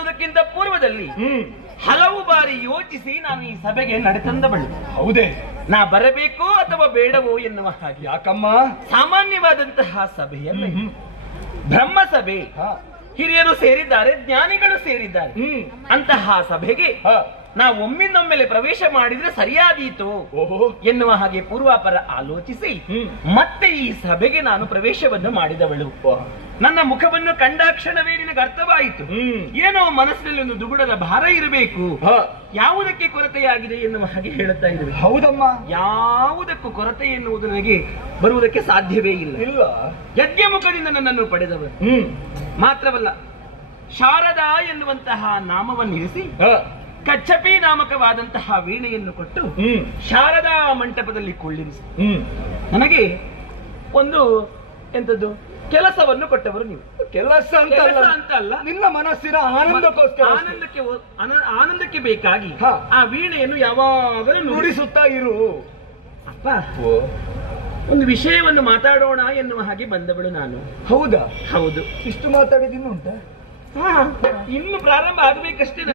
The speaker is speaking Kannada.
ಮಾಡುವುದಕ್ಕಿಂತ ಪೂರ್ವದಲ್ಲಿ ಹಲವು ಬಾರಿ ಯೋಚಿಸಿ ನಾನು ಈ ಸಭೆಗೆ ನಡೆತಂದವಳು. ಹೌದೇ? ನಾ ಬರಬೇಕೋ ಅಥವಾ ಬೇಡವೋ ಎನ್ನುವ ಹಾಗೆ. ಯಾಕಮ್ಮ? ಸಾಮಾನ್ಯವಾದಂತಹ ಸಭೆಯಲ್ಲಿ ಬ್ರಹ್ಮ ಸಭೆ, ಹಿರಿಯರು ಸೇರಿದ್ದಾರೆ, ಜ್ಞಾನಿಗಳು ಸೇರಿದ್ದಾರೆ. ಅಂತಹ ಸಭೆಗೆ ನಾವು ಒಮ್ಮಿಂದೊಮ್ಮೆಲೆ ಪ್ರವೇಶ ಮಾಡಿದ್ರೆ ಸರಿಯಾದೀತು ಎನ್ನುವ ಹಾಗೆ ಪೂರ್ವಾಪರ ಆಲೋಚಿಸಿ ಮತ್ತೆ ಈ ಸಭೆಗೆ ನಾನು ಪ್ರವೇಶವನ್ನು ಮಾಡಿದವಳು. ನನ್ನ ಮುಖವನ್ನು ಕಂಡಾಕ್ಷಣವೇ ನಿನಗೆ ಅರ್ಥವಾಯಿತು. ಏನೋ ಮನಸ್ಸಿನಲ್ಲಿ ಒಂದು ದುಗುಡದ ಭಾರ ಇರಬೇಕು, ಯಾವುದಕ್ಕೆ ಕೊರತೆಯಾಗಿದೆ ಎನ್ನುವ ಹಾಗೆ ಹೇಳುತ್ತಾ ಇರುವೆ. ಹೌದಮ್ಮ, ಯಾವುದಕ್ಕೂ ಕೊರತೆ ಎನ್ನುವುದು ನನಗೆ ಬರುವುದಕ್ಕೆ ಸಾಧ್ಯವೇ ಇಲ್ಲ. ಯಜ್ಞ ಮುಖದಿಂದ ನನ್ನನ್ನು ಪಡೆದವರು ಮಾತ್ರವಲ್ಲ, ಶಾರದಾ ಎನ್ನುವಂತಹ ನಾಮವನ್ನಿರಿಸಿ ಕಚ್ಚಪಿ ನಾಮಕವಾದಂತಹ ವೀಣೆಯನ್ನು ಕೊಟ್ಟು ಶಾರದಾ ಮಂಟಪದಲ್ಲಿ ಕೊಳ್ಳಿರಿಸಿ ನನಗೆ ಒಂದು ಎಂತದ್ದು ಕೆಲಸವನ್ನು ಕೊಟ್ಟವರು ನೀವು. ಕೆಲಸ ಅಂತ ಅಲ್ಲ, ನಿನ್ನ ಮನಸ್ಸಿನ ಆನಂದಕ್ಕೋಸ್ಕರ, ಆನಂದಕ್ಕೆ ಬೇಕಾಗಿ ಆ ವೀಣೆಯನ್ನು ಯಾವಾಗಲೂ ನುಡಿಸುತ್ತಾ ಇರು. ಅಪ್ಪ, ಒಂದು ವಿಷಯವನ್ನು ಮಾತಾಡೋಣ ಎನ್ನುವ ಹಾಗೆ ಬಂದವಳು ನಾನು. ಹೌದಾ? ಹೌದು. ಇಷ್ಟು ಮಾತಾಡಿದಿನ್ನು ಉಂಟಾ? ಇನ್ನು ಪ್ರಾರಂಭ ಆಗಬೇಕಷ್ಟೇ.